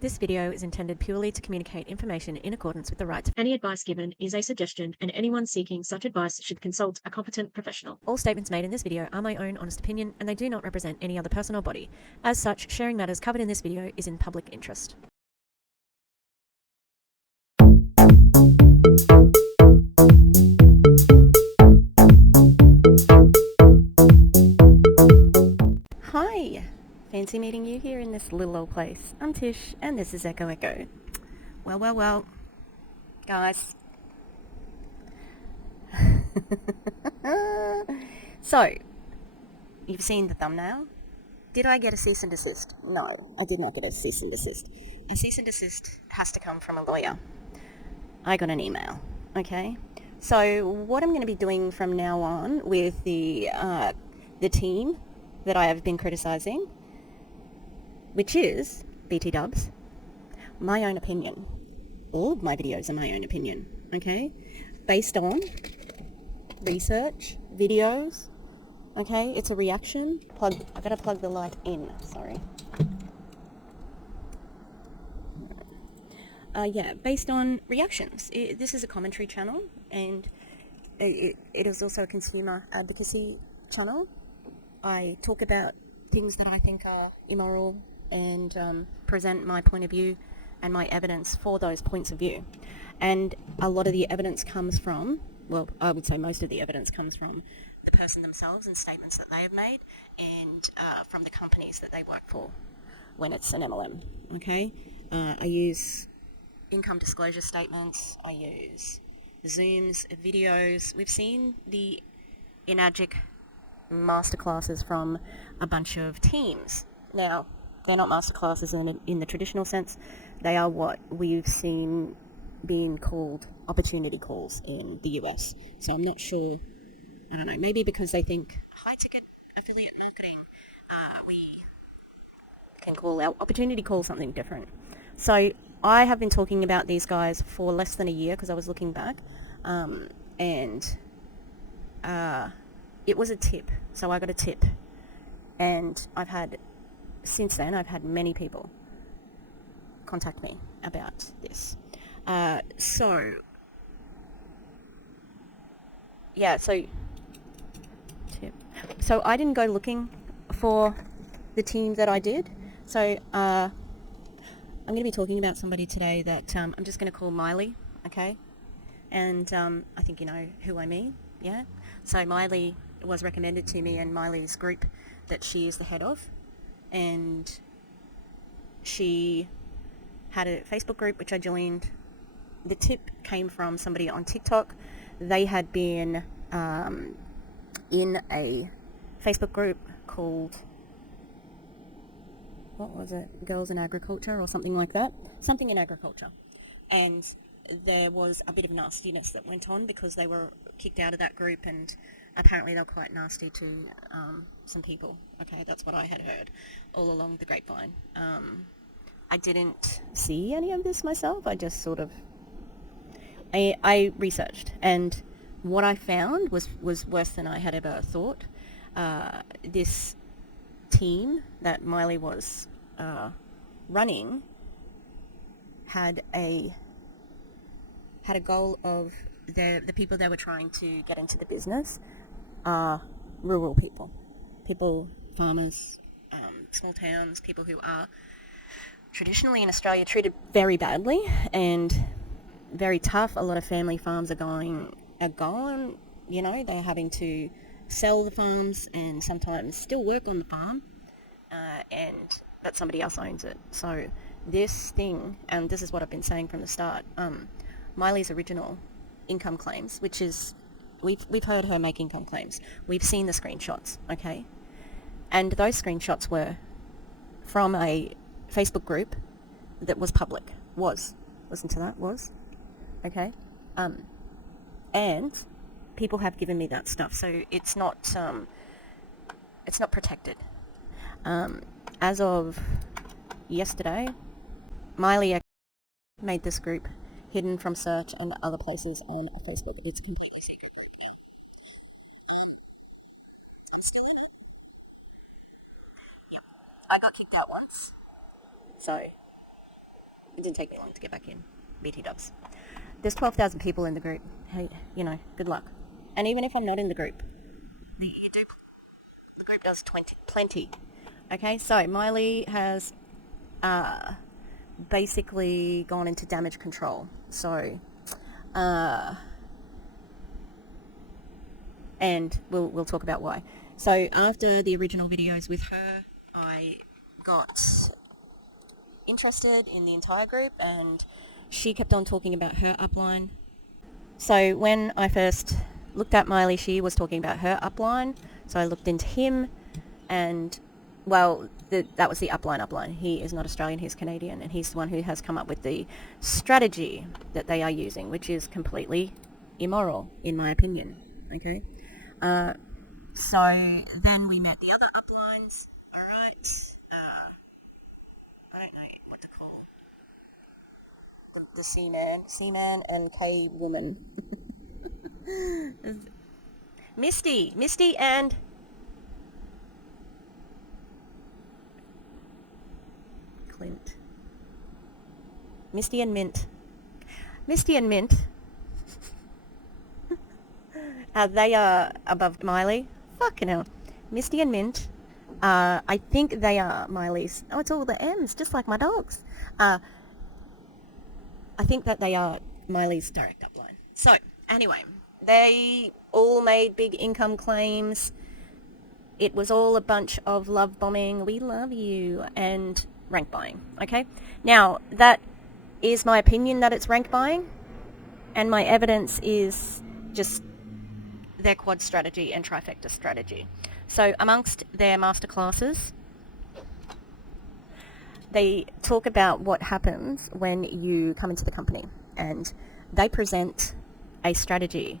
This video is intended purely to communicate information in accordance with the rights. Any advice given is a suggestion, and anyone seeking such advice should consult a competent professional. All statements made in this video are my own honest opinion, and they do not represent any other person or body. As such, sharing matters covered in this video is in public interest. Hi! Fancy meeting you here in this little old place. I'm Tish, and this is Echo. Well, guys. So, you've seen the thumbnail. Did I get a cease and desist? No, I did not get a cease and desist. A cease and desist has to come from a lawyer. I got an email, okay? So, what I'm going to be doing from now on with the team that I have been criticising, which is BT Dubs, my own opinion. All of my videos are my own opinion, okay? Based on research, videos, okay? It's a reaction. I gotta plug the light in, sorry. Based on reactions. This is a commentary channel, and it is also a consumer advocacy channel. I talk about things that I think are immoral and present my point of view and my evidence for those points of view. And a lot of the evidence comes from, well, I would say most of the evidence comes from the person themselves and statements that they have made, and from the companies that they work for when it's an MLM, okay? I use income disclosure statements, I use Zooms, videos. We've seen the Enagic masterclasses from a bunch of teams. Now, they're not masterclasses in the traditional sense. They are what we've seen being called opportunity calls in the US. So I'm not sure, I don't know, maybe because they think high-ticket affiliate marketing, we can call our opportunity call something different. So I have been talking about these guys for less than a year because I was looking back, it was a tip, so I got a tip, and since then I've had many people contact me about this. So tip. So I didn't go looking for the team that I did, so I'm going to be talking about somebody today that I'm just going to call Miley, okay? And I think you know who I mean, yeah? So Miley was recommended to me in Miley's group that she is the head of, and she had a Facebook group which I joined. The tip came from somebody on TikTok. They had been in a Facebook group called, what was it, Girls in Agriculture or something like that, something in agriculture, and there was a bit of nastiness that went on because they were kicked out of that group, and apparently they were quite nasty to some people. Okay, that's what I had heard all along the grapevine. I didn't see any of this myself. I just sort of, I researched, and what I found was worse than I had ever thought. This team that Miley was running had a goal of the people they were trying to get into the business are rural people, farmers, small towns, people who are traditionally in Australia treated very badly and very tough. A lot of family farms are gone, you know, they're having to sell the farms and sometimes still work on the farm, but somebody else owns it. So this thing, and this is what I've been saying from the start, Miley's original income claims, which is, we've heard her make income claims. We've seen the screenshots, okay? And those screenshots were from a Facebook group that was public. Listen to that, okay? And people have given me that stuff, so it's not protected. As of yesterday, Miley made this group hidden from search and other places on Facebook. It's a completely secret group now. I'm still in it. Yep. I got kicked out once. So It didn't take me long to get back in. BT dubs. There's 12,000 people in the group. Hey, good luck. And even if I'm not in the group, the group does plenty. Okay, so Miley has basically gone into damage control. So, and we'll talk about why. So after the original videos with her, I got interested in the entire group, and she kept on talking about her upline. So when I first looked at Miley, she was talking about her upline, so I looked into him, and well, that was the upline. He is not Australian, he's Canadian, and he's the one who has come up with the strategy that they are using, which is completely immoral, in my opinion. Okay? So then we met the other uplines, alright? I don't know what to call the C-man and K-woman. Misty and Clint. Misty and Mint. They are above Miley. Fucking hell. Misty and Mint. I think they are Miley's. Oh, it's all the M's, just like my dogs. I think that they are Miley's direct upline. So, anyway, they all made big income claims. It was all a bunch of love bombing, we love you, and rank buying, okay? Now, that is my opinion that it's rank buying, and my evidence is just their quad strategy and trifecta strategy. So amongst their masterclasses, they talk about what happens when you come into the company, and they present a strategy,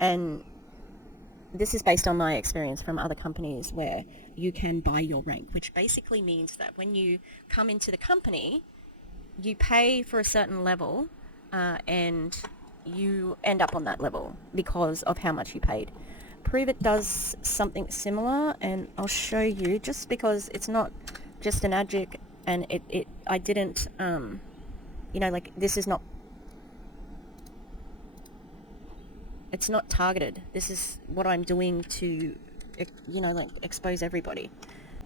and this is based on my experience from other companies where you can buy your rank, which basically means that when you come into the company, you pay for a certain level, and you end up on that level because of how much you paid. Prove It does something similar, and I'll show you, just because it's not just Enagic, and I didn't, this is not, it's not targeted. This is what I'm doing to, expose everybody.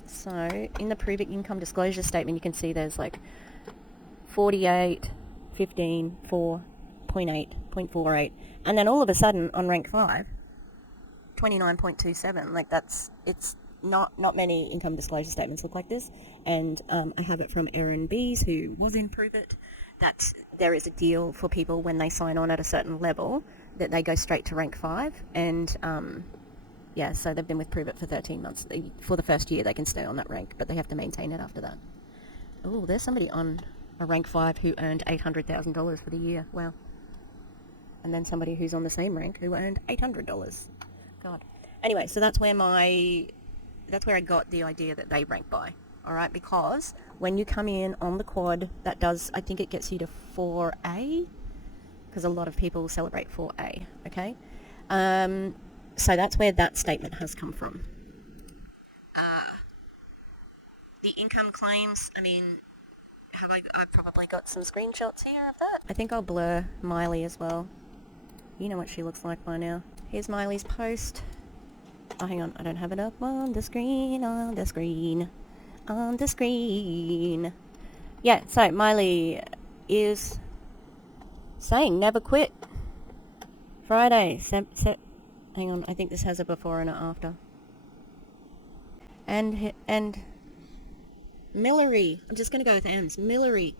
So in the Prove It income disclosure statement, you can see there's 48, 15, 4, 0.8, 0.48, and then all of a sudden on rank 5, 29.27. It's not many income disclosure statements look like this, and I have it from Erin Bees, who was in Prove It, that there is a deal for people when they sign on at a certain level that they go straight to rank 5, and so they've been with Prove It for 13 months. For the first year they can stay on that rank, but they have to maintain it after that. Oh, there's somebody on a rank 5 who earned $800,000 for the year. Wow. And then somebody who's on the same rank who earned $800. God. Anyway, so that's where I got the idea that they rank by. All right, because when you come in on the quad, I think it gets you to 4A, because a lot of people celebrate 4A. Okay, so that's where that statement has come from. The income claims. I mean, I've probably got some screenshots here of that. I think I'll blur Miley as well. You know what she looks like by now. Here's Miley's post. Oh, hang on, I don't have it up on the screen. Yeah, so Miley is saying never quit. Friday, hang on, I think this has a before and an after. And Millery, I'm just going to go with M's. Millery,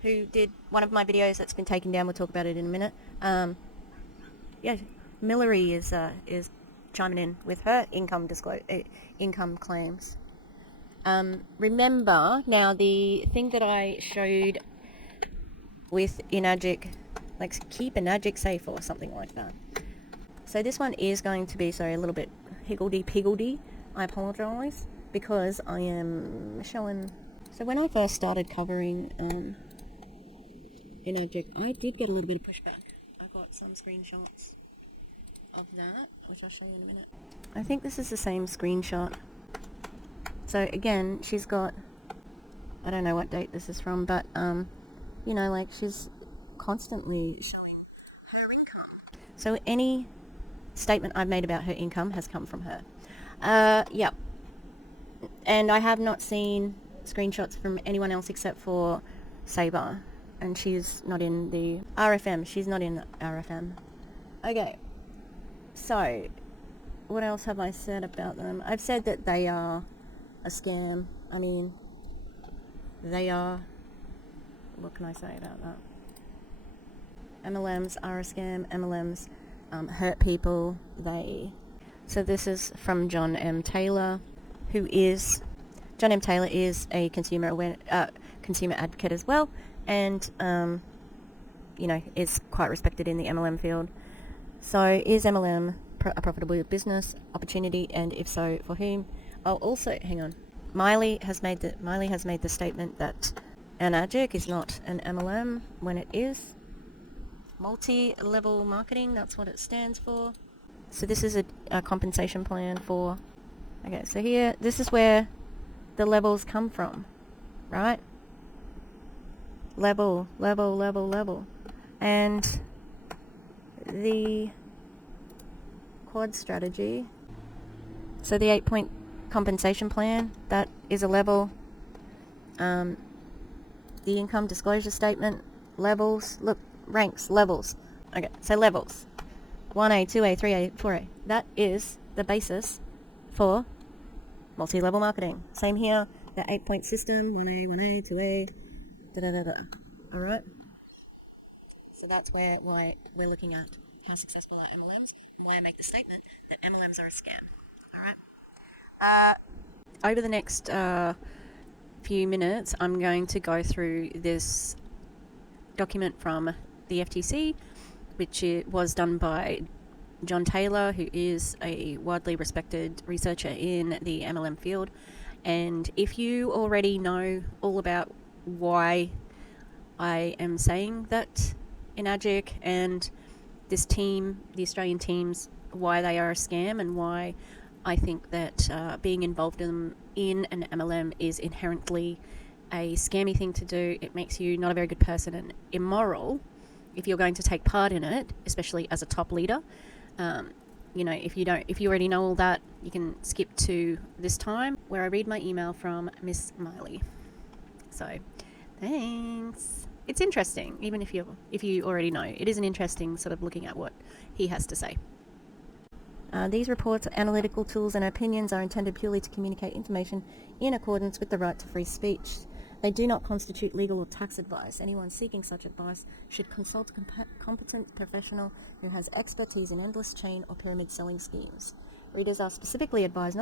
who did one of my videos that's been taken down. We'll talk about it in a minute. Millery is chiming in with her income claims. Remember, now the thing that I showed with Enagic, keep Enagic safe or something like that. So this one is going to be, a little bit higgledy-piggledy. I apologise, because I am showing... So when I first started covering Enagic, I did get a little bit of pushback. I got some screenshots of that, which I'll show you in a minute. I think this is the same screenshot. So again, she's got I don't know what date this is from, but, you know, like, she's constantly showing her income. So any statement I've made about her income has come from her. Yep. And I have not seen screenshots from anyone else except for Sabre. And she's not in the RFM. She's not in the RFM. Okay. So, what else have I said about them? I've said that they are a scam. I mean, they are... What can I say about that? MLMs are a scam. MLMs hurt people. So this is from John M. Taylor, who is... John M. Taylor is a consumer advocate as well, and, you know, is quite respected in the MLM field. So is MLM a profitable business opportunity, and if so, for whom? Oh, also, hang on. Miley has made the statement that Enagic is not an MLM when it is. Multi-level marketing, that's what it stands for. So this is a compensation plan for... Okay, so here, this is where the levels come from, right? Level. And the quad strategy, so the 8-point compensation plan, that is a level. The income disclosure statement, levels, look, ranks, levels. Okay, so levels. 1A, 2A, 3A, 4A. That is the basis for multi-level marketing. Same here, the 8-point system, 1A, 2A, da-da-da-da. Alright? So that's why we're looking at how successful are MLMs, and why I make the statement that MLMs are a scam. Alright? Over the next few minutes, I'm going to go through this document from the FTC, which was done by John Taylor, who is a widely respected researcher in the MLM field. And if you already know all about why I am saying that Enagic and this team, the Australian teams, why they are a scam, and why I think that being involved in an MLM is inherently a scammy thing to do. It makes you not a very good person and immoral if you're going to take part in it, especially as a top leader. You know, if you already know all that, you can skip to this time where I read my email from Miss Miley. So, thanks. It's interesting, even if you already know. It is an interesting sort of looking at what he has to say. These reports, analytical tools and opinions are intended purely to communicate information in accordance with the right to free speech. They do not constitute legal or tax advice. Anyone seeking such advice should consult a competent professional who has expertise in endless chain or pyramid selling schemes. Readers are specifically advised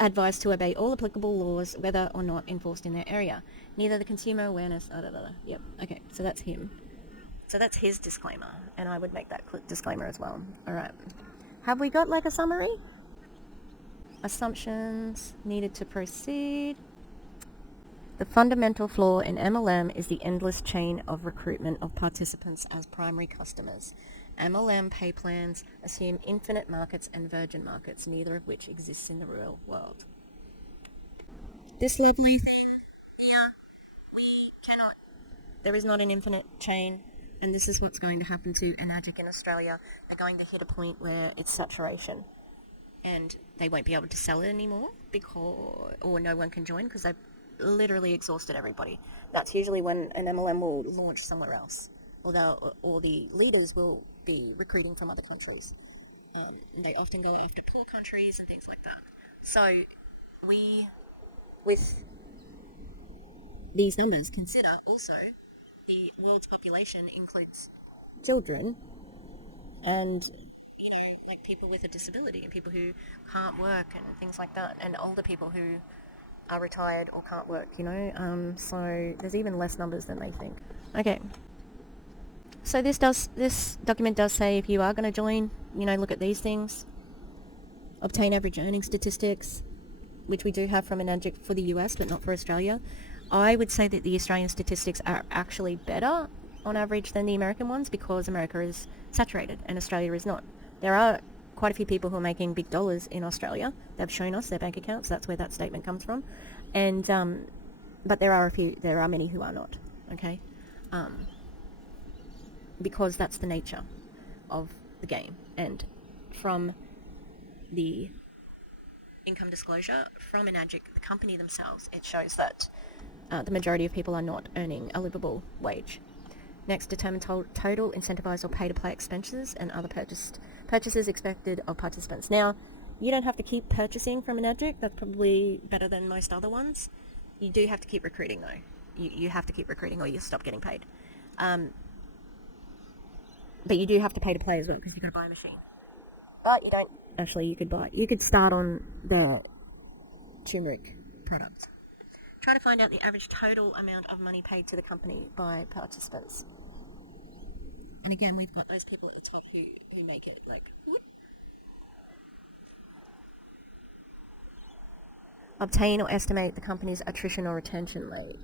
advised to obey all applicable laws, whether or not enforced in their area. Neither the consumer awareness... Yep, okay, so that's him. So that's his disclaimer, and I would make that disclaimer as well. Alright. Have we got like a summary? Assumptions needed to proceed. The fundamental flaw in MLM is the endless chain of recruitment of participants as primary customers. MLM pay plans assume infinite markets and virgin markets, neither of which exists in the real world. This lovely thing here, we cannot... There is not an infinite chain, and this is what's going to happen to Enagic in Australia. They're going to hit a point where it's saturation, and they won't be able to sell it anymore, or no one can join because they've literally exhausted everybody. That's usually when an MLM will launch somewhere else, or the leaders will be recruiting from other countries. They often go after poor countries and things like that. So we, with these numbers, consider also the world's population includes children and, like people with a disability and people who can't work and things like that, and older people who are retired or can't work, so there's even less numbers than they think. Okay. So this document does say if you are going to join, look at these things. Obtain average earning statistics, which we do have from Enagic for the US, but not for Australia. I would say that the Australian statistics are actually better on average than the American ones because America is saturated and Australia is not. There are quite a few people who are making big dollars in Australia. They've shown us their bank accounts. That's where that statement comes from. And but there are many who are not. Okay, because that's the nature of the game. And from the income disclosure from Enagic, the company themselves, it shows that the majority of people are not earning a livable wage. Next, determine total incentivized or pay-to-play expenses and other purchases expected of participants. Now, you don't have to keep purchasing from Enagic. That's probably better than most other ones. You do have to keep recruiting, though. You have to keep recruiting or you'll stop getting paid. But you do have to pay to play as well because you've got to buy a machine. But you don't. Actually, you could start on the turmeric product. Try to find out the average total amount of money paid to the company by participants. And again, we've got those people at the top who make it like, whoop. Obtain or estimate the company's attrition or retention rate.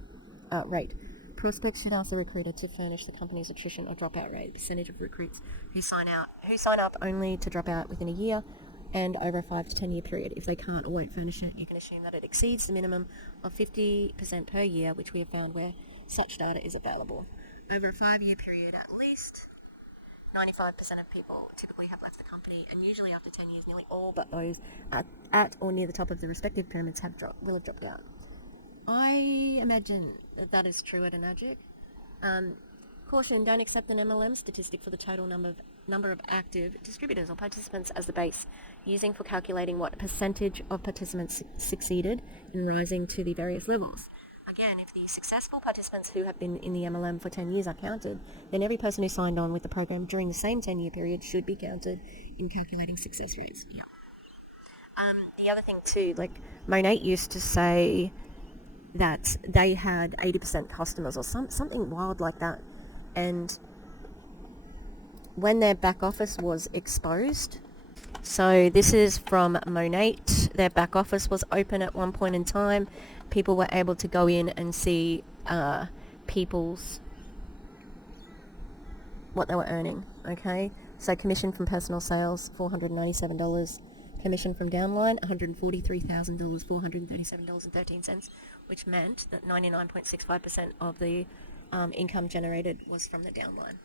Prospects should ask the recruiter to furnish the company's attrition or dropout rate, percentage of recruits who sign up only to drop out within a year and over a 5 to 10 year period. If they can't or won't furnish it, you can assume that it exceeds the minimum of 50% per year, which we have found where such data is available. Over a 5-year period, at least 95% of people typically have left the company, and usually after 10 years, nearly all but those at or near the top of the respective pyramids will have dropped out. I imagine that is true at Enagic. Caution, don't accept an MLM statistic for the total number of active distributors or participants as the base, using for calculating what percentage of participants succeeded in rising to the various levels. Again, if the successful participants who have been in the MLM for 10 years are counted, then every person who signed on with the program during the same 10-year period should be counted in calculating success rates. Yeah. The other thing too, like Monate used to say that they had 80% customers or something wild like that. And when their back office was exposed, so this is from Monate, their back office was open at one point in time. People were able to go in and see what they were earning, okay? So commission from personal sales, $497. Commission from downline, $143,000, $437.13, which meant that 99.65% of the income generated was from the downline.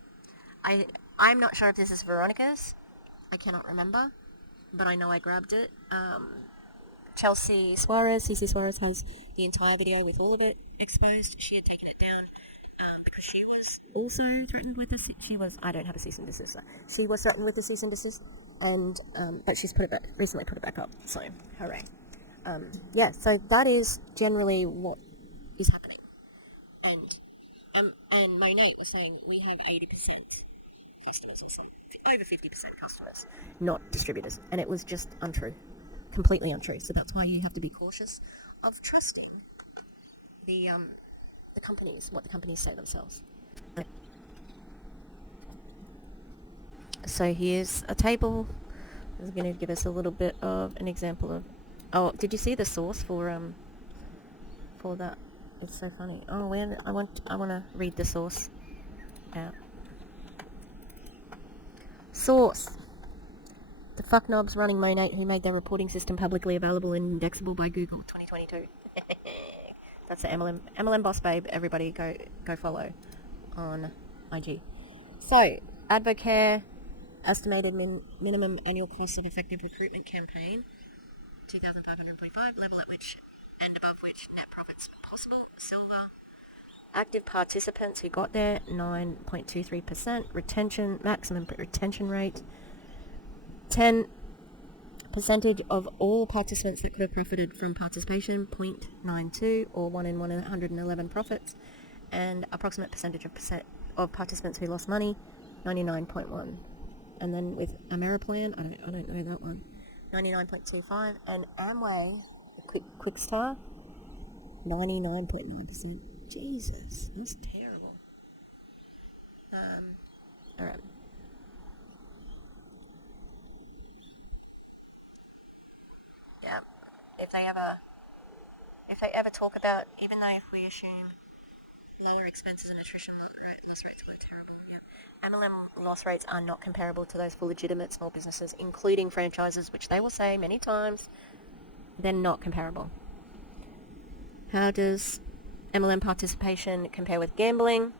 I'm not sure if this is Veronica's. I cannot remember, but I know I grabbed it. CC Suarez has the entire video with all of it exposed. She had taken it down because she was also threatened with I don't have a cease and desist. She was threatened with a cease and desist, and but she's recently put it back up. So hooray! So that is generally what is happening, and Monate was saying we have 80% customers or something, over 50% customers, not distributors, and it was just untrue. Completely untrue. So that's why you have to be cautious of trusting the companies, what the companies say themselves. So here's a table. This is going to give us a little bit of an example of. Oh, did you see the source for that? It's so funny. Oh, I want to read the source out. Source. The fucknobs running Monate who made their reporting system publicly available and indexable by Google 2022. That's the MLM boss babe. Everybody go follow on IG. So, Advocare estimated minimum annual cost of effective recruitment campaign, $2,545, level at which and above which net profits possible, silver. Active participants who got there, 9.23%. Retention, maximum retention rate, 10% of all participants that could have profited from participation, 0.92, or 1 in 111 profits, and approximate percentage of participants who lost money, 99.1. And then with Ameriplan, I don't know that one, 99.25, and Amway, the quick start, 99.9%. Jesus, that's terrible. All right. Yeah, if they ever talk about, even though if we assume lower expenses and attrition loss rates were terrible, yeah, MLM loss rates are not comparable to those for legitimate small businesses, including franchises, which they will say many times they're not comparable. How does MLM participation compare with gambling?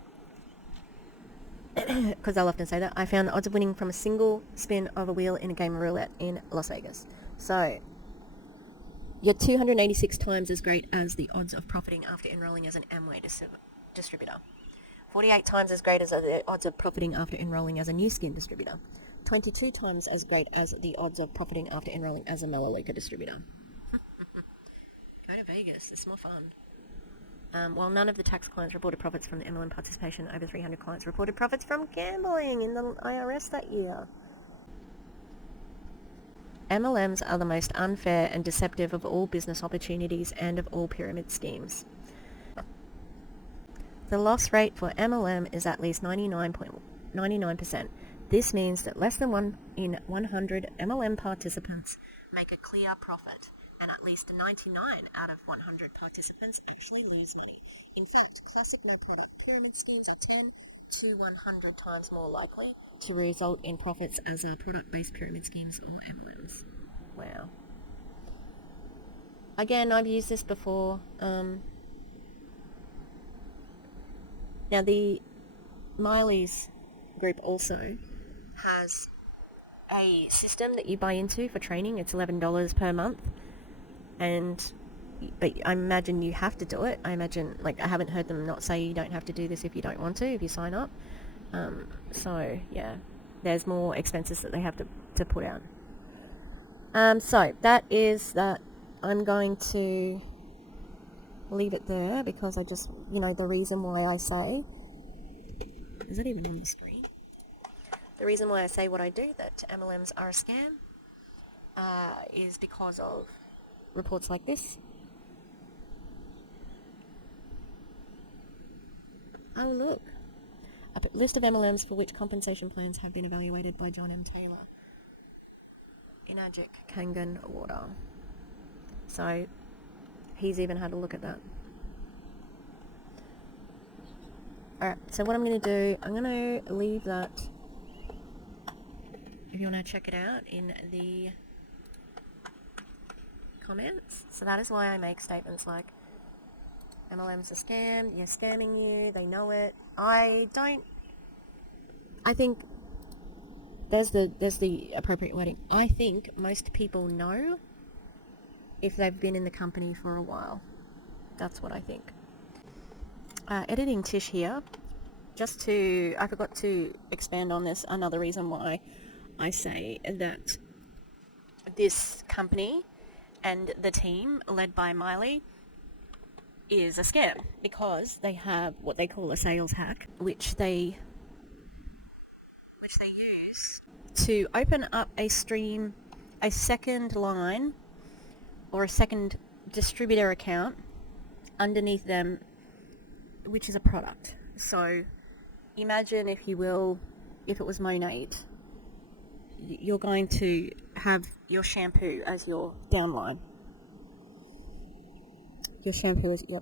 Because I'll often say that. I found the odds of winning from a single spin of a wheel in a game of roulette in Las Vegas. So, you're 286 times as great as the odds of profiting after enrolling as an Amway distributor. 48 times as great as the odds of profiting after enrolling as a new skin distributor. 22 times as great as the odds of profiting after enrolling as a Melaleuca distributor. Go to Vegas, it's more fun. While none of the tax clients reported profits from the MLM participation, over 300 clients reported profits from gambling in the IRS that year. MLMs are the most unfair and deceptive of all business opportunities and of all pyramid schemes. The loss rate for MLM is at least 99.99%. This means that less than 1 in 100 MLM participants make a clear profit, and at least 99 out of 100 participants actually lose money. In fact, classic no-product pyramid schemes are 10 to 100 times more likely to result in profits as product-based pyramid schemes or MLMs. Wow. Again, I've used this before. Now, the Miley's group also has a system that you buy into for training. It's $11 per month. But I imagine you have to do it. I haven't heard them not say you don't have to do this if you don't want to, if you sign up. So, yeah, there's more expenses that they have to put out. So, that is that. I'm going to leave it there because I just, the reason why I say, is it even on the screen? The reason why I say what I do, that MLMs are a scam, is because of reports like this. Oh, look. A list of MLMs for which compensation plans have been evaluated by John M. Taylor. Enagic Kangan Water. So, he's even had a look at that. Alright, so what I'm going to do, I'm going to leave that, if you want to check it out, in the comments. So that is why I make statements like, MLM's a scam, you're scamming you, they know it. I think there's the appropriate wording. I think most people know if they've been in the company for a while. That's what I think. Editing Tish here. I forgot to expand on this. Another reason why I say that this company and the team led by Miley is a scam, because they have what they call a sales hack, which they use to open up a second line or a second distributor account underneath them, which is a product. So imagine, if you will, if it was Monate, you're going to have your shampoo as your downline. Your shampoo is, yep.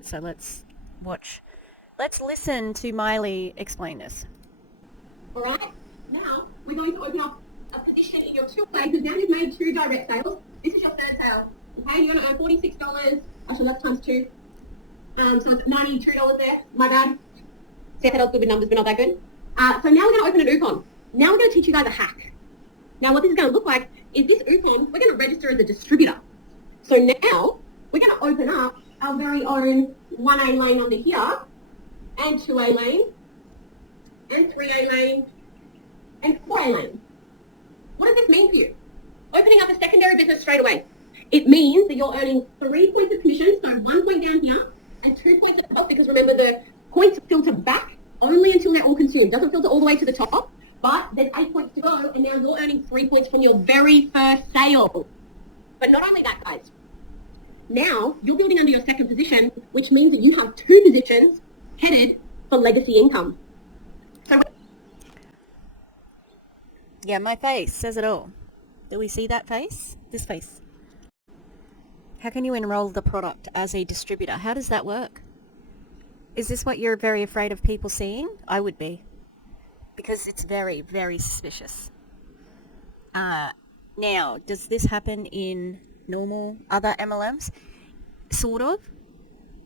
So let's listen to Miley explain this. Alright, now we're going to open up a position in your two-way, because now you've made 2 direct sales. This is your third sale. Okay, you're going to earn $46. I should left times 2. So it's $92 there. My bad. See if that was good with numbers, but not that good. So now we're going to open an Ukon. Now we're going to teach you guys a hack. Now what this is going to look like is this Ukon, we're going to register as a distributor. So now we're going to open up our very own 1A lane under here, and 2A lane, and 3A lane, and 4A lane. What does this mean for you? Opening up a secondary business straight away. It means that you're earning 3 points of commission, so 1 point down here, and 2 points at the top, because remember, the points filter back only until they're all consumed. It doesn't filter all the way to the top, but there's 8 points to go, and now you're earning 3 points from your very first sale. But not only that, guys. Now, you're building under your second position, which means that you have 2 positions headed for legacy income. So, yeah, my face says it all. Do we see that face? This face. How can you enroll the product as a distributor? How does that work? Is this what you're very afraid of people seeing? I would be. Because it's very, very suspicious. Now, does this happen in normal other MLMs, sort of.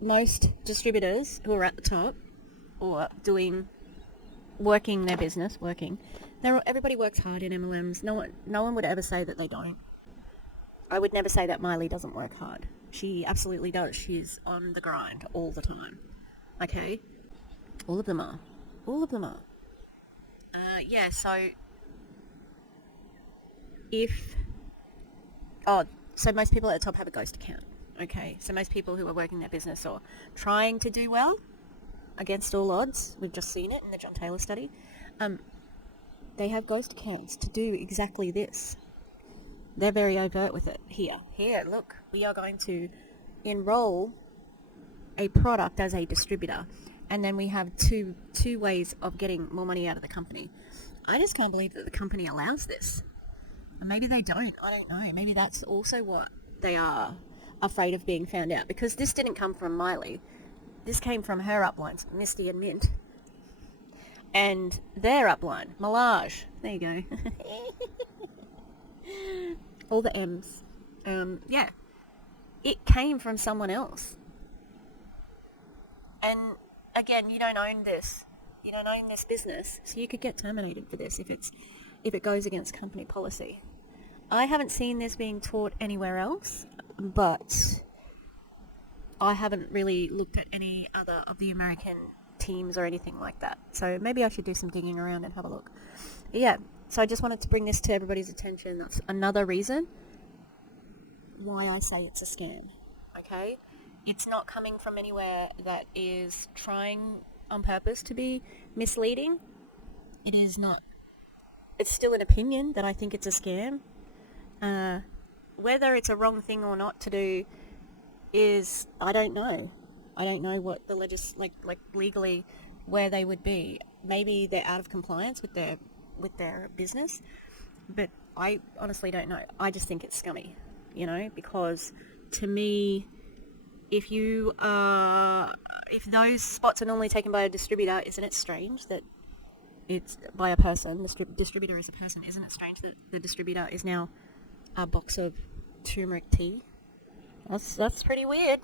Most distributors who are at the top or working their business, everybody works hard in MLMs. No one would ever say that they don't. I would never say that Miley doesn't work hard. She absolutely does. She's on the grind all the time. Okay? All of them are. Yeah, so so most people at the top have a ghost account. Okay, so most people who are working their business or trying to do well against all odds, we've just seen it in the John Taylor study, they have ghost accounts to do exactly this. They're very overt with it. Here, look, we are going to enroll a product as a distributor, and then we have two ways of getting more money out of the company. I just can't believe that the company allows this. And maybe they don't. I don't know. Maybe that's also what they are afraid of being found out. Because this didn't come from Miley. This came from her uplines, Misty and Mint. And their upline, Malage. There you go. All the M's. Yeah. It came from someone else. And again, you don't own this. You don't own this business. So you could get terminated for this if it goes against company policy. I haven't seen this being taught anywhere else, but I haven't really looked at any other of the American teams or anything like that. So maybe I should do some digging around and have a look. Yeah, so I just wanted to bring this to everybody's attention. That's another reason why I say it's a scam, okay? It's not coming from anywhere that is trying on purpose to be misleading. It is not. It's still an opinion that I think it's a scam. Whether it's a wrong thing or not to do is, I don't know. I don't know what the legally where they would be. Maybe they're out of compliance with their business, but I honestly don't know. I just think it's scummy, because to me, if those spots are normally taken by a distributor, isn't it strange that it's by a person? The distributor is a person. Isn't it strange that the distributor is now a box of turmeric tea? That's pretty weird.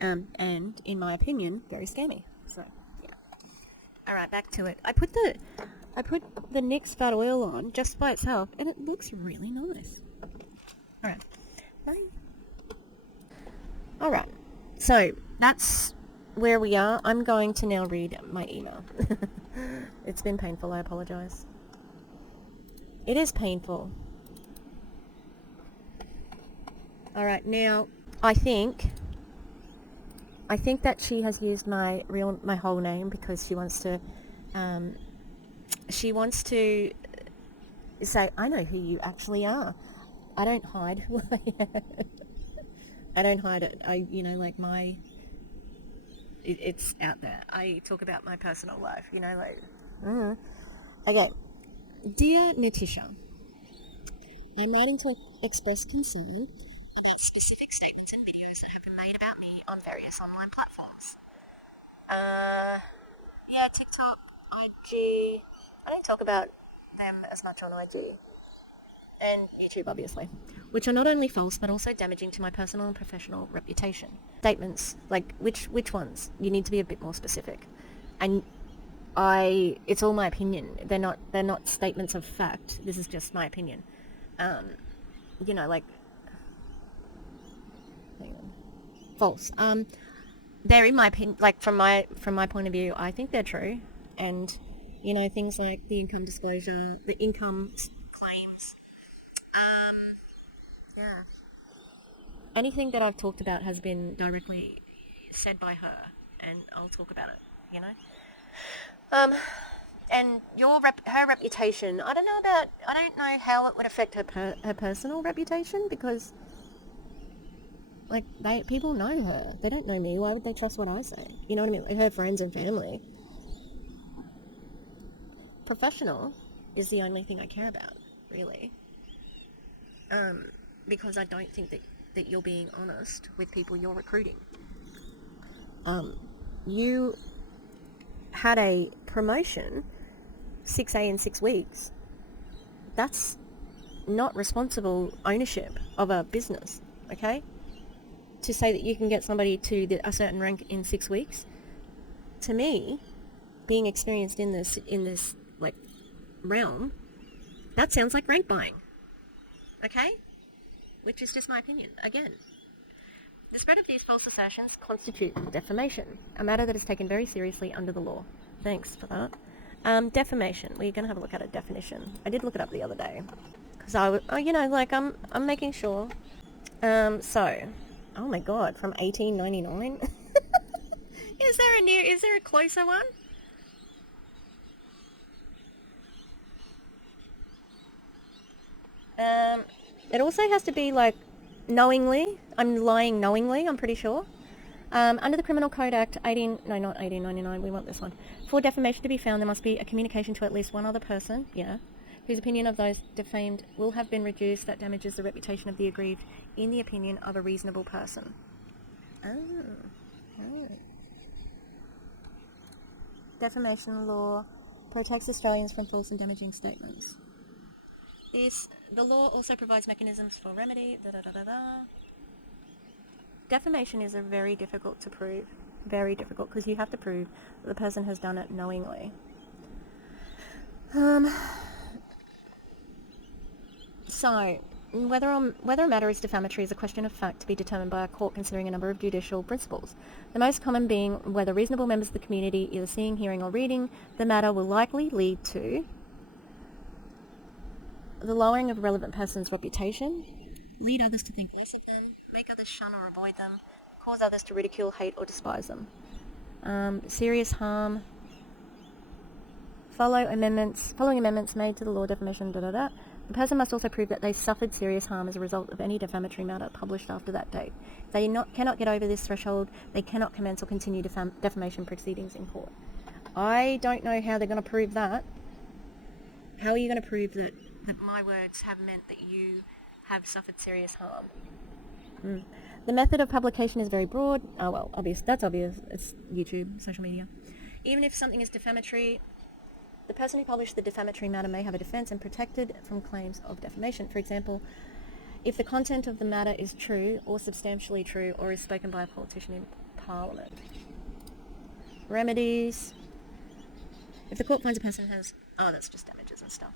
And in my opinion, very scammy. So yeah. All right, back to it. I put the NYX fat oil on just by itself, and it looks really nice. All right, bye. All right, so that's where we are. I'm going to now read my email. It's been painful. I apologize. It is painful. All right, now I think that she has used my whole name because she wants to say, I know who you actually are. I don't hide who I am. I don't hide it. It's out there. I talk about my personal life, Okay. Dear Natisha, I'm writing to express concern about specific statements and videos that have been made about me on various online platforms. Yeah, TikTok, IG. I don't talk about them as much on IG. And YouTube, obviously. Which are not only false, but also damaging to my personal and professional reputation. Statements, like, which ones? You need to be a bit more specific. And it's all my opinion. They're not statements of fact. This is just my opinion. False. They're, in my opinion, from my point of view, I think they're true. And, things like the income disclosure, the income claims. Yeah. Anything that I've talked about has been directly said by her, and I'll talk about it, And her reputation, I don't know how it would affect her personal reputation, because, people know her. They don't know me. Why would they trust what I say? You know what I mean? Like, her friends and family. Professional is the only thing I care about, really. Because I don't think that you're being honest with people you're recruiting. You had a promotion 6A in 6 weeks. That's not responsible ownership of a business, okay? To say that you can get somebody to a certain rank in 6 weeks, to me, being experienced in this like realm, that sounds like rank buying, okay? Which is just my opinion. Again, the spread of these false assertions constitutes defamation, a matter that is taken very seriously under the law. Thanks for that. Defamation. We're going to have a look at a definition. I did look it up the other day because I'm making sure. Oh my God, from 1899. Is there a closer one? It also has to be like knowingly. I'm lying knowingly, I'm pretty sure. Under the Criminal Code Act, not 1899, we want this one. For defamation to be found, there must be a communication to at least one other person, whose opinion of those defamed will have been reduced that damages the reputation of the aggrieved in the opinion of a reasonable person. Defamation law protects Australians from false and damaging statements. The law also provides mechanisms for remedy. Defamation is very difficult to prove. Very difficult, because you have to prove that the person has done it knowingly. So, whether a matter is defamatory is a question of fact to be determined by a court considering a number of judicial principles. The most common being whether reasonable members of the community, either seeing, hearing, or reading the matter, will likely lead to the lowering of a relevant person's reputation, lead others to think less of them, make others shun or avoid them, cause others to ridicule, hate, or despise them. Serious harm. Following amendments made to the law defamation, The person must also prove that they suffered serious harm as a result of any defamatory matter published after that date. If they cannot get over this threshold, they cannot commence or continue defamation proceedings in court. I don't know how they're going to prove that. How are you going to prove that my words have meant that you have suffered serious harm? The method of publication is very broad. Oh well, obvious. That's obvious. It's YouTube, social media. Even if something is defamatory, the person who published the defamatory matter may have a defense and protected from claims of defamation. For example, if the content of the matter is true or substantially true or is spoken by a politician in Parliament. Remedies. If the court finds a person has... Oh, that's just damages and stuff.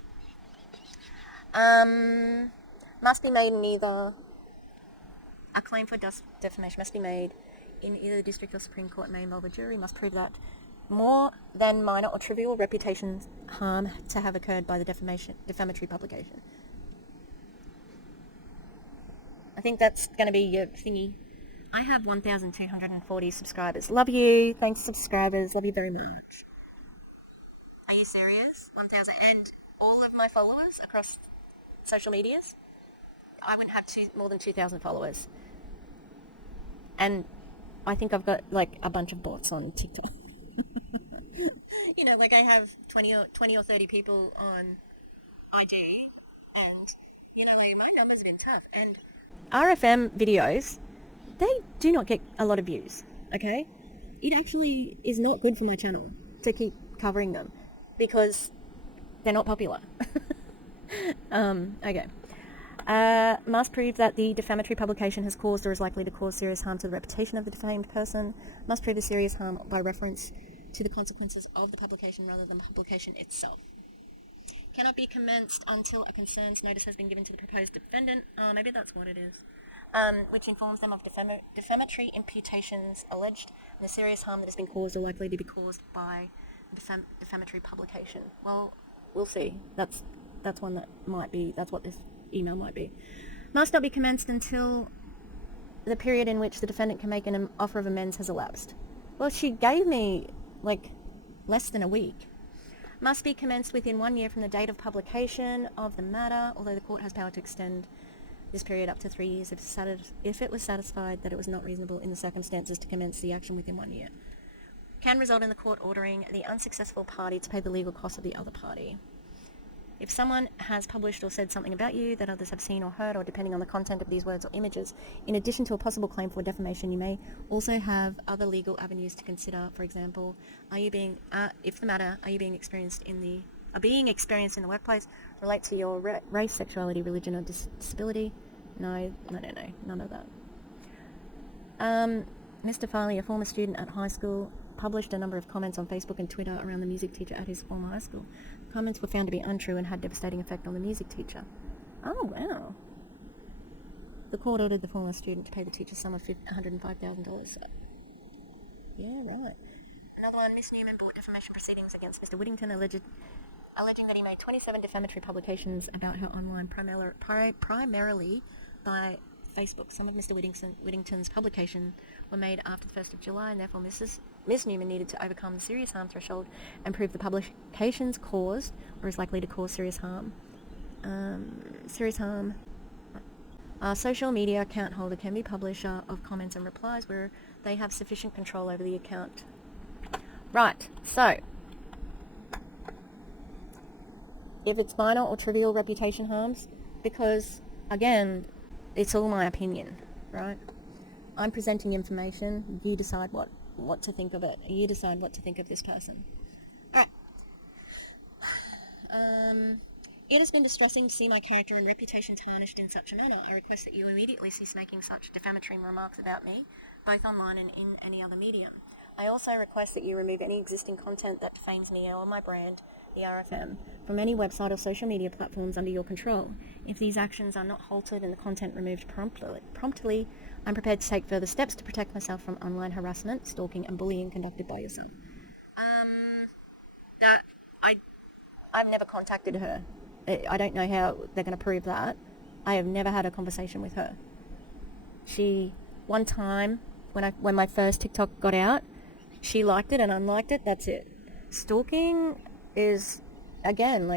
Must be made in either... A claim for defamation must be made in either the district or Supreme Court, may involve a jury, must prove that more than minor or trivial reputation harm to have occurred by the defamatory publication. I think that's going to be your thingy. I have 1,240 subscribers. Love you. Thanks, subscribers. Love you very much. Are you serious? 1,000. And all of my followers across social medias? I wouldn't have more than 2,000 followers. And I think I've got like a bunch of bots on TikTok. Like I have 20 or 30 people on IG, and my numbers have been tough. And RFM videos, they do not get a lot of views. Okay, it actually is not good for my channel to keep covering them because they're not popular. Okay. Must prove that the defamatory publication has caused or is likely to cause serious harm to the reputation of the defamed person. Must prove the serious harm by reference to the consequences of the publication rather than the publication itself. Cannot be commenced until a concerns notice has been given to the proposed defendant. Maybe that's what it is. Which informs them of defamatory imputations alleged and the serious harm that has been caused or likely to be caused by defamatory publication. Well, we'll see. That's one that might be. That's what this email might be. Must not be commenced until the period in which the defendant can make an offer of amends has elapsed. Well, she gave me less than a week. Must be commenced within 1 year from the date of publication of the matter, although the court has power to extend this period up to 3 years if it was satisfied that it was not reasonable in the circumstances to commence the action within 1 year. Can result in the court ordering the unsuccessful party to pay the legal costs of the other party. If someone has published or said something about you that others have seen or heard, or depending on the content of these words or images, in addition to a possible claim for defamation, you may also have other legal avenues to consider. For example, are you being experienced in the are being experienced in the workplace relate to your race, sexuality, religion, or disability. No, none of that. Mr. Farley, a former student at high school, published a number of comments on Facebook and Twitter around the music teacher at his former high school. Comments were found to be untrue and had devastating effect on the music teacher. Oh, wow. The court ordered the former student to pay the teacher a sum of $105,000. Yeah, right. Another one, Miss Newman brought defamation proceedings against Mr. Whittington, alleging that he made 27 defamatory publications about her online, primarily by Facebook. Some of Mr. Whittington's publications were made after the 1st of July, and therefore Miss Newman needed to overcome the serious harm threshold and prove the publications caused or is likely to cause serious harm. A social media account holder can be publisher of comments and replies where they have sufficient control over the account. Right, so if it's minor or trivial reputation harms, because again, it's all my opinion, right? I'm presenting information, you decide what to think of it. You decide what to think of this person. Alright. It has been distressing to see my character and reputation tarnished in such a manner. I request that you immediately cease making such defamatory remarks about me, both online and in any other medium. I also request that you remove any existing content that defames me or my brand, the RFM, from any website or social media platforms under your control. If these actions are not halted and the content removed promptly, I'm prepared to take further steps to protect myself from online harassment, stalking, and bullying conducted by yourself. I've never contacted her. I don't know how they're going to prove that. I have never had a conversation with her. One time, when my first TikTok got out, she liked it and unliked it, that's it. Stalking is, again,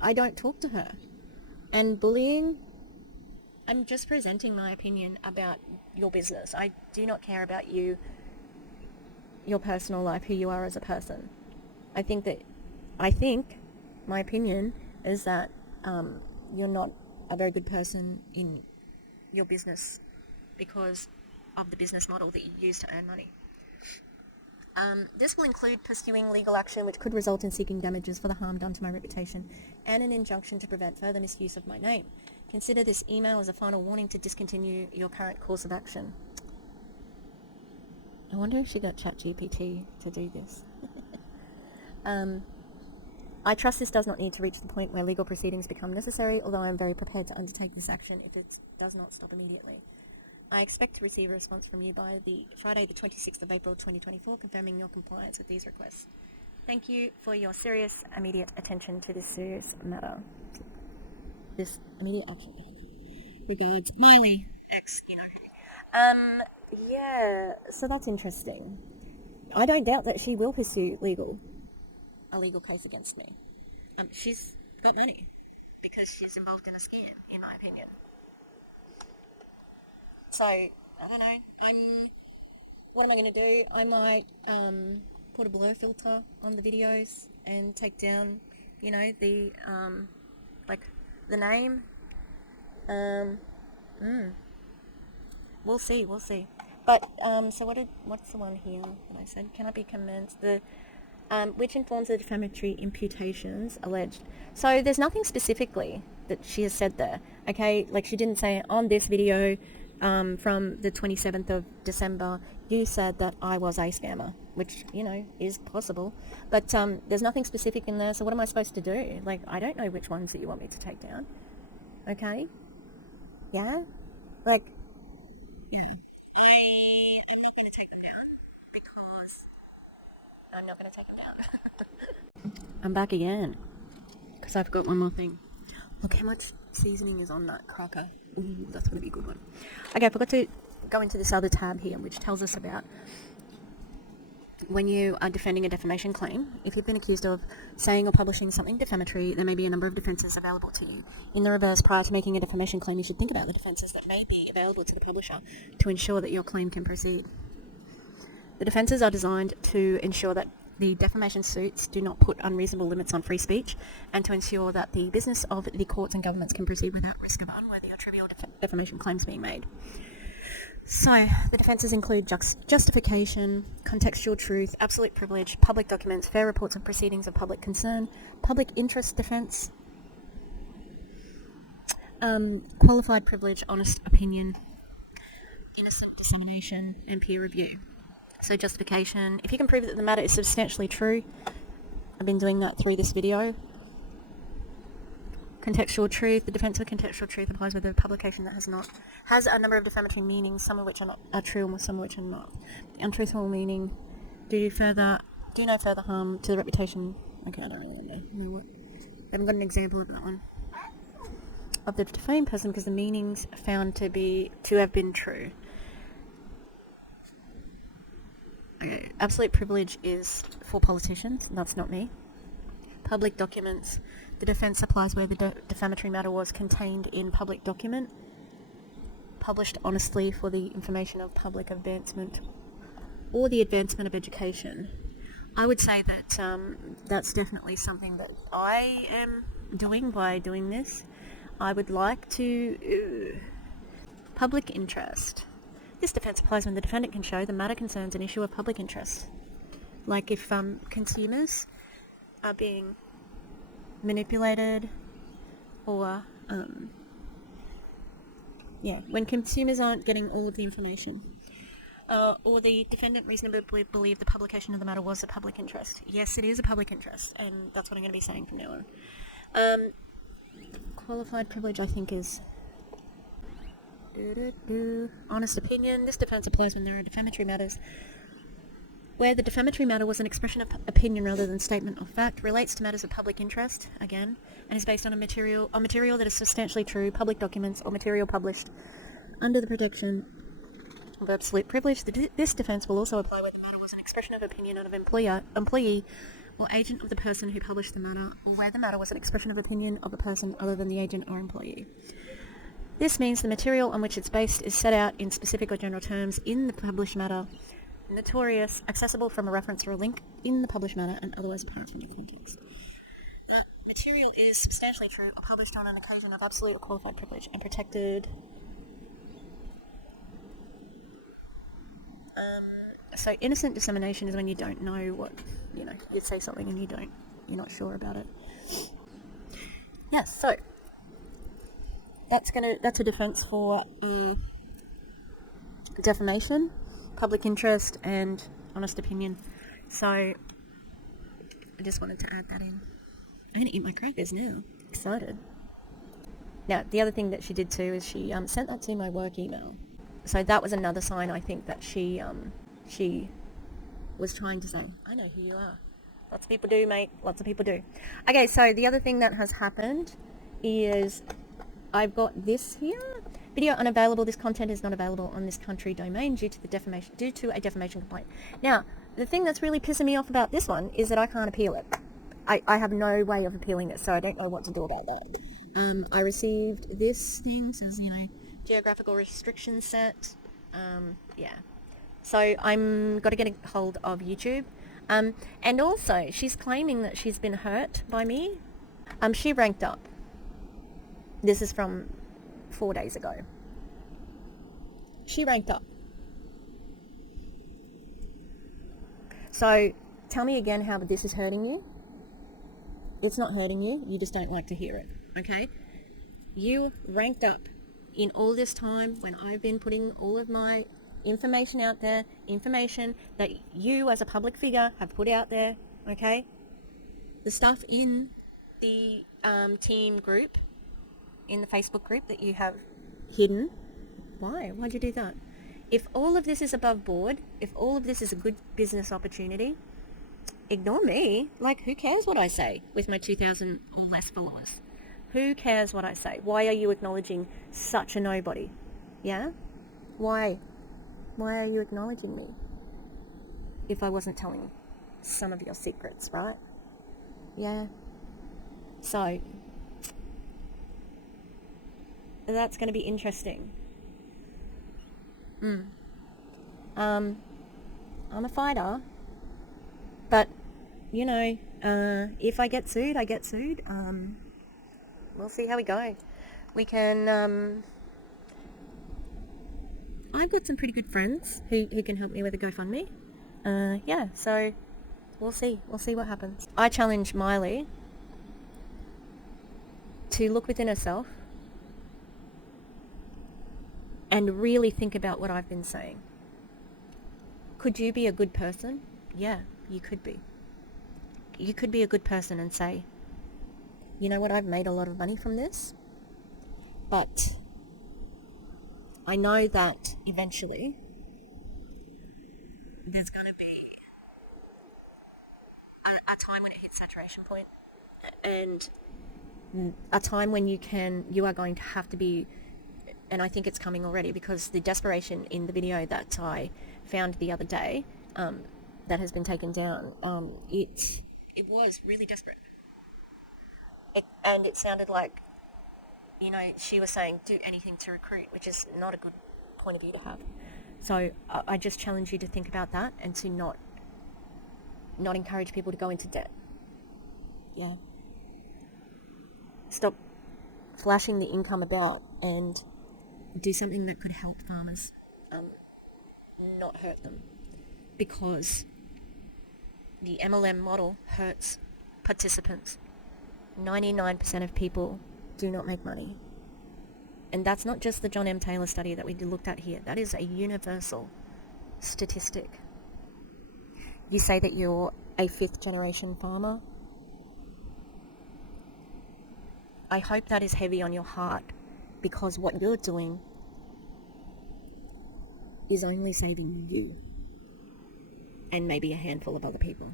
I don't talk to her. And bullying, I'm just presenting my opinion about your business. I do not care about you, your personal life, who you are as a person. I think my opinion is that you're not a very good person in your business because of the business model that you use to earn money. This will include pursuing legal action which could result in seeking damages for the harm done to my reputation and an injunction to prevent further misuse of my name. Consider this email as a final warning to discontinue your current course of action. I wonder if she got ChatGPT to do this. I trust this does not need to reach the point where legal proceedings become necessary, although I am very prepared to undertake this action if it does not stop immediately. I expect to receive a response from you by the Friday the 26th of April 2024 confirming your compliance with these requests. Thank you for your serious, immediate attention to this serious matter. This immediate action. Regards, Miley, ex, you know who. Yeah, so that's interesting. I don't doubt that she will pursue a legal case against me. She's got money because she's involved in a scam, in my opinion. So, I don't know, what am I going to do? I might put a blur filter on the videos and take down, the name. We'll see. But, so what's the one here that I said? Cannot be commenced. Which informs the defamatory imputations alleged. So there's nothing specifically that she has said there, okay? Like she didn't say on this video from the 27th of December, you said that I was a scammer, which, is possible. But there's nothing specific in there, so what am I supposed to do? Like, I don't know which ones that you want me to take down, okay? Yeah? Like, yeah. I'm not going to take them down because I'm not going to take them down. I'm back again because I forgot one more thing. Look how much seasoning is on that cracker. Ooh, that's going to be a good one. Okay, I forgot to go into this other tab here, which tells us about when you are defending a defamation claim. If you've been accused of saying or publishing something defamatory, there may be a number of defences available to you. In the reverse, prior to making a defamation claim, you should think about the defences that may be available to the publisher to ensure that your claim can proceed. The defences are designed to ensure that the defamation suits do not put unreasonable limits on free speech and to ensure that the business of the courts and governments can proceed without risk of unworthy or trivial defamation claims being made. So, the defences include justification, contextual truth, absolute privilege, public documents, fair reports of proceedings of public concern, public interest defence, qualified privilege, honest opinion, innocent dissemination, and peer review. So justification, if you can prove that the matter is substantially true, I've been doing that through this video. Contextual truth, the defence of contextual truth applies with a publication that has a number of defamatory meanings, some of which are true and some of which are not. Untruthful meaning, do no further harm to the reputation. Okay, I don't really know what. I haven't got an example of that one. Of the defamed person because the meanings found to have been true. Okay, absolute privilege is for politicians, that's not me. Public documents, the defence applies where the defamatory matter was contained in public document, published honestly for the information of public advancement or the advancement of education. I would say that that's definitely something that I am doing by doing this. I would like to... Public interest. This defence applies when the defendant can show the matter concerns an issue of public interest. Like if consumers are being manipulated or... when consumers aren't getting all of the information. Or the defendant reasonably believed the publication of the matter was a public interest. Yes, it is a public interest, and that's what I'm going to be saying from now on. Qualified privilege, I think, is... Honest opinion. This defence applies when there are defamatory matters where the defamatory matter was an expression of opinion rather than statement of fact, relates to matters of public interest, again, and is based on material that is substantially true, public documents, or material published under the protection of absolute privilege. This defence will also apply where the matter was an expression of opinion of employee or agent of the person who published the matter, or where the matter was an expression of opinion of a person other than the agent or employee. This means the material on which it's based is set out in specific or general terms in the published matter, notorious, accessible from a reference or a link in the published matter, and otherwise apparent from the context. The material is substantially true or published on an occasion of absolute or qualified privilege and protected. So innocent dissemination is when you don't know what, you say something and you're not sure about it. Yes, so that's a defence for defamation, public interest, and honest opinion. So I just wanted to add that in. I'm going to eat my crackers now. Excited. Now, the other thing that she did too is she sent that to my work email. So that was another sign, I think, that she was trying to say, I know who you are. Lots of people do, mate. Lots of people do. Okay, so the other thing that has happened is I've got this here. Video unavailable. This content is not available on this country domain due to a defamation complaint. Now, the thing that's really pissing me off about this one is that I can't appeal it. I have no way of appealing it, so I don't know what to do about that. I received this thing, says, geographical restriction set. So I'm got to get a hold of YouTube. And also, she's claiming that she's been hurt by me. She ranked up. This is from 4 days ago. She ranked up. So, tell me again how this is hurting you. It's not hurting you, you just don't like to hear it, okay? You ranked up in all this time when I've been putting all of my information out there, information that you as a public figure have put out there, okay? The stuff in the team group, in the Facebook group that you have hidden. Why'd you do that? If all of this is above board, if all of this is a good business opportunity, ignore me. Like, who cares what I say with my 2,000 or less followers? Who cares what I say? Why are you acknowledging such a nobody? Yeah? Why? Why are you acknowledging me? If I wasn't telling some of your secrets, right? Yeah. So, that's going to be interesting. I'm a fighter, but, if I get sued, I get sued. We'll see how we go. We can, I've got some pretty good friends who can help me with a GoFundMe. Yeah, so we'll see what happens. I challenge Miley to look within herself and really think about what I've been saying. Could you be a good person? Yeah, you could be. You could be a good person and say, you know what, I've made a lot of money from this, but I know that eventually there's going to be a time when it hits saturation point, and a time when you are going to have to be, and I think it's coming already, because the desperation in the video that I found the other day, that has been taken down, it was really desperate. And it sounded like, she was saying do anything to recruit, which is not a good point of view to have. So I just challenge you to think about that and to not encourage people to go into debt. Yeah. Stop flashing the income about and do something that could help farmers, not hurt them. Because the MLM model hurts participants. 99% of people do not make money. And that's not just the John M. Taylor study that we looked at here. That is a universal statistic. You say that you're a 5th generation farmer. I hope that is heavy on your heart, because what you're doing is only saving you and maybe a handful of other people.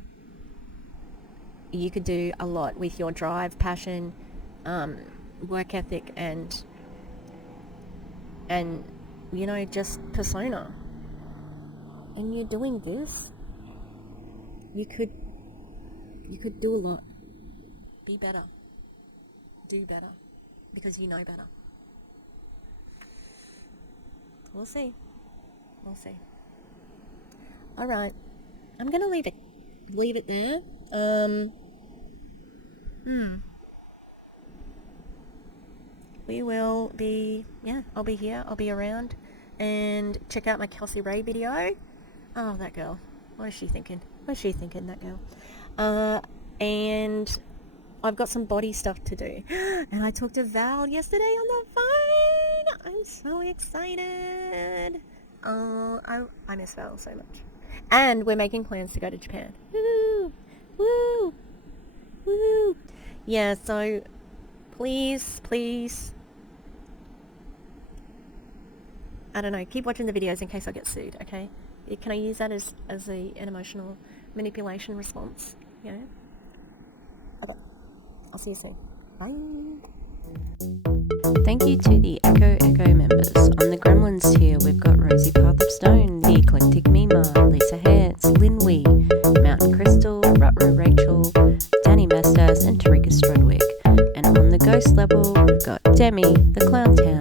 You could do a lot with your drive, passion, work ethic, and just persona. And you're doing this. You could do a lot. Be better. Do better. Because you know better. We'll see. Alright. I'm gonna leave it there. We will be, I'll be here, I'll be around, and check out my Kelsey Ray video. Oh, that girl. What is she thinking, that girl? And I've got some body stuff to do. And I talked to Val yesterday on the phone. I'm so excited. I miss Val so much. And we're making plans to go to Japan. Woo! Woo! Woo! Yeah, so please, I don't know, keep watching the videos in case I get sued, okay? Can I use that as an emotional manipulation response? Okay, I'll see you soon. Bye. Thank you to the Echo members. On the Gremlins tier, we've got Rosie Path of Stone, The Eclectic Mima, Lisa Hertz, Lynn Wee, Mountain Crystal, Rutro Rachel, Danny Mestas, and Tarika Strudwick. And on the Ghost level, we've got Demi, The Clown Town,